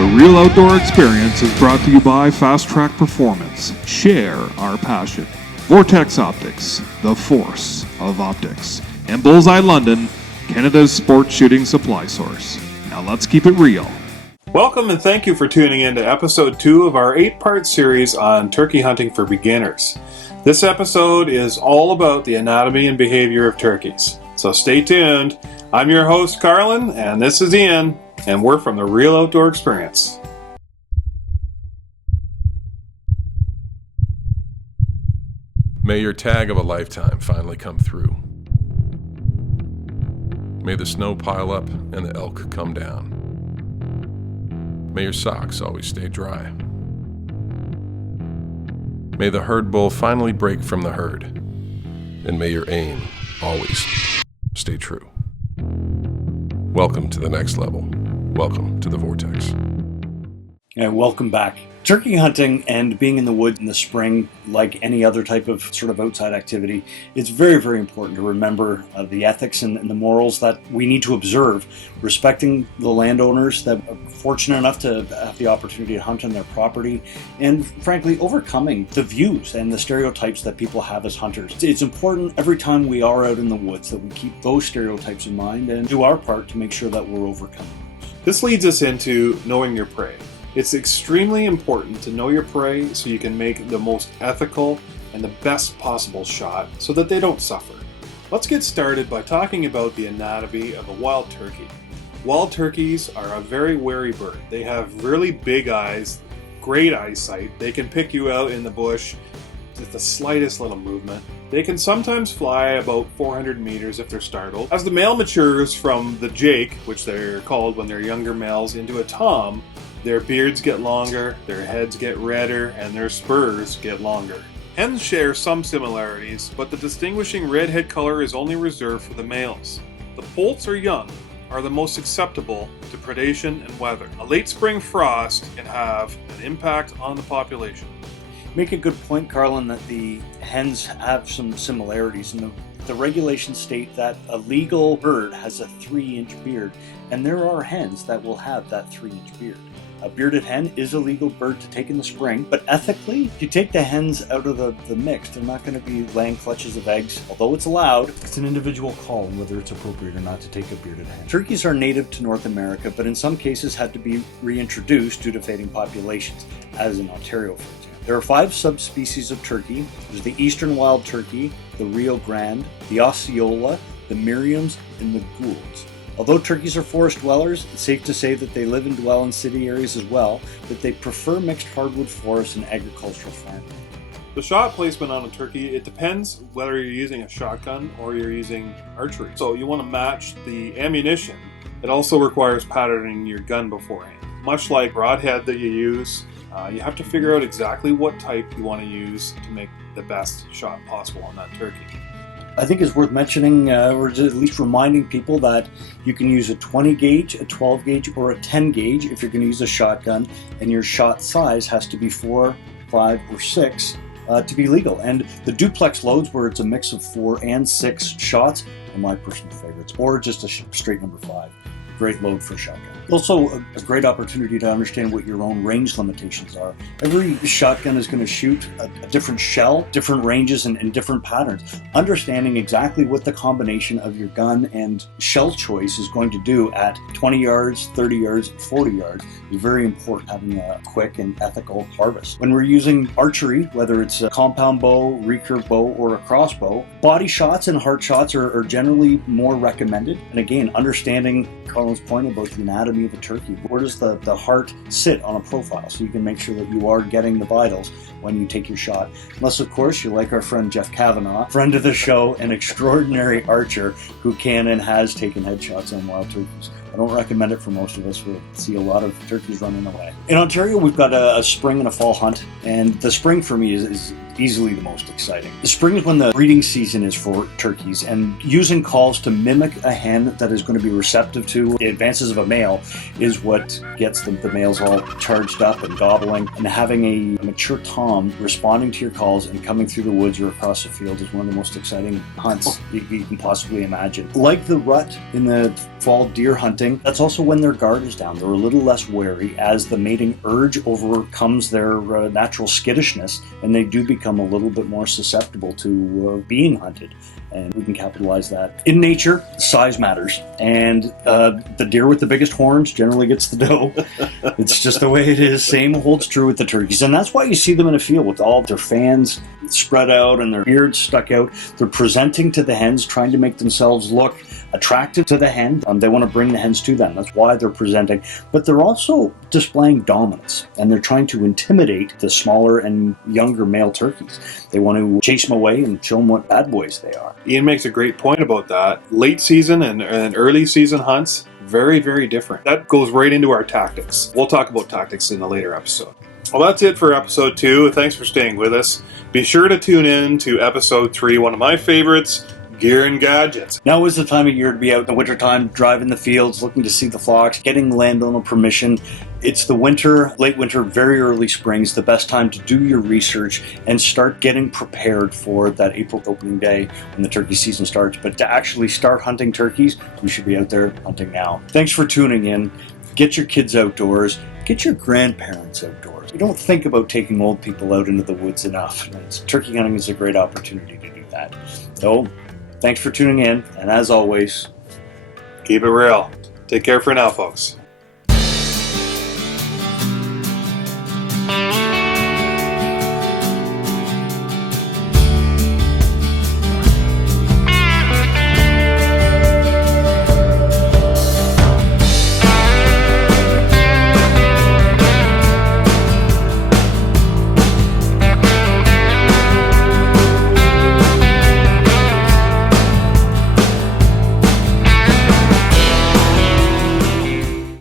The Real Outdoor Experience is brought to you by Fast Track Performance. Share our passion. Vortex Optics, the force of optics. And Bullseye London, Canada's sport shooting supply source. Now let's keep it real. Welcome and thank you for tuning in to episode 2 of our 8-part series on turkey hunting for beginners. This episode is all about the anatomy and behavior of turkeys. So stay tuned. I'm your host, Carlin, and this is Ian, and we're from the Real Outdoor Experience. May your tag of a lifetime finally come through. May the snow pile up and the elk come down. May your socks always stay dry. May the herd bull finally break from the herd. And may your aim always stay true. Welcome to the next level. Welcome to the Vortex. And welcome back. Turkey hunting and being in the woods in the spring, like any other type of sort of outside activity, it's very, very important to remember the ethics and the morals that we need to observe, respecting the landowners that are fortunate enough to have the opportunity to hunt on their property, and frankly, overcoming the views and the stereotypes that people have as hunters. It's important every time we are out in the woods that we keep those stereotypes in mind and do our part to make sure that we're overcoming those. This leads us into knowing your prey. It's extremely important to know your prey so you can make the most ethical and the best possible shot so that they don't suffer. Let's get started by talking about the anatomy of a wild turkey. Wild turkeys are a very wary bird. They have really big eyes, great eyesight. They can pick you out in the bush with the slightest little movement. They can sometimes fly about 400 meters if they're startled. As the male matures from the jake, which they're called when they're younger males, into a tom, their beards get longer, their heads get redder, and their spurs get longer. Hens share some similarities, but the distinguishing red head color is only reserved for the males. The poults or young are the most susceptible to predation and weather. A late spring frost can have an impact on the population. Make a good point, Carlin, that the hens have some similarities. And the regulations state that a legal bird has a 3-inch beard, and there are hens that will have that 3-inch beard. A bearded hen is a legal bird to take in the spring, but ethically, if you take the hens out of the mix, they're not going to be laying clutches of eggs. Although it's allowed, it's an individual call on whether it's appropriate or not to take a bearded hen. Turkeys are native to North America, but in some cases had to be reintroduced due to fading populations, as in Ontario, for example. There are 5 subspecies of turkey. There's the eastern wild turkey, the Rio Grande, the Osceola, the Merriams, and the Goulds. Although turkeys are forest dwellers, it's safe to say that they live and dwell in city areas as well, but they prefer mixed hardwood forests and agricultural farming. The shot placement on a turkey, it depends whether you're using a shotgun or you're using archery. So you want to match the ammunition. It also requires patterning your gun beforehand. Much like broadhead that you use, you have to figure out exactly what type you want to use to make the best shot possible on that turkey. I think it's worth mentioning, or at least reminding people, that you can use a 20 gauge, a 12 gauge, or a 10 gauge if you're going to use a shotgun, and your shot size has to be 4, 5, or 6 to be legal. And the duplex loads, where it's a mix of 4 and 6 shots, are my personal favorites, or just a straight number 5. Great load for a shotgun. Also, a great opportunity to understand what your own range limitations are. Every shotgun is going to shoot a different shell, different ranges, and different patterns. Understanding exactly what the combination of your gun and shell choice is going to do at 20 yards, 30 yards, 40 yards is very important, having a quick and ethical harvest. When we're using archery, whether it's a compound bow, recurve bow, or a crossbow, body shots and heart shots are generally more recommended. And again, understanding Carlin's point about the anatomy of a turkey. Where does the heart sit on a profile, so you can make sure that you are getting the vitals when you take your shot. Unless, of course, you're like our friend Jeff Kavanaugh, friend of the show, an extraordinary archer who can and has taken headshots on wild turkeys. I don't recommend it for most of us. We'll see a lot of turkeys running away. In Ontario, we've got a spring and a fall hunt, and the spring for me is easily the most exciting. The spring is when the breeding season is for turkeys, and using calls to mimic a hen that is going to be receptive to the advances of a male is what gets the males all charged up and gobbling. And having a mature tom responding to your calls and coming through the woods or across the field is one of the most exciting hunts you can possibly imagine. Like the rut in the fall deer hunting, that's also when their guard is down. They're a little less wary as the mating urge overcomes their natural skittishness, and they do become a little bit more susceptible to being hunted. And we can capitalize that. In nature, size matters, and the deer with the biggest horns generally gets the doe. It's just the way it is. Same holds true with the turkeys, and that's why you see them in a field with all their fans spread out and their beards stuck out. They're presenting to the hens, trying to make themselves look attractive to the hen. They want to bring the hens to them. That's why they're presenting. But they're also displaying dominance, and they're trying to intimidate the smaller and younger male turkeys. They want to chase them away and show them what bad boys they are. Ian makes a great point about that. Late season and early season hunts, very, very different. That goes right into our tactics. We'll talk about tactics in a later episode. Well, that's it for episode 2. Thanks for staying with us. Be sure to tune in to episode 3, one of my favorites, Gear and Gadgets. Now is the time of year to be out in the wintertime, driving the fields, looking to see the flocks, getting landowner permission. It's the winter, late winter, very early spring is the best time to do your research and start getting prepared for that April opening day when the turkey season starts. But to actually start hunting turkeys, we should be out there hunting now. Thanks for tuning in. Get your kids outdoors. Get your grandparents outdoors. We don't think about taking old people out into the woods enough. Turkey hunting is a great opportunity to do that. So, thanks for tuning in, and as always, Keep it real. Take care for now, folks.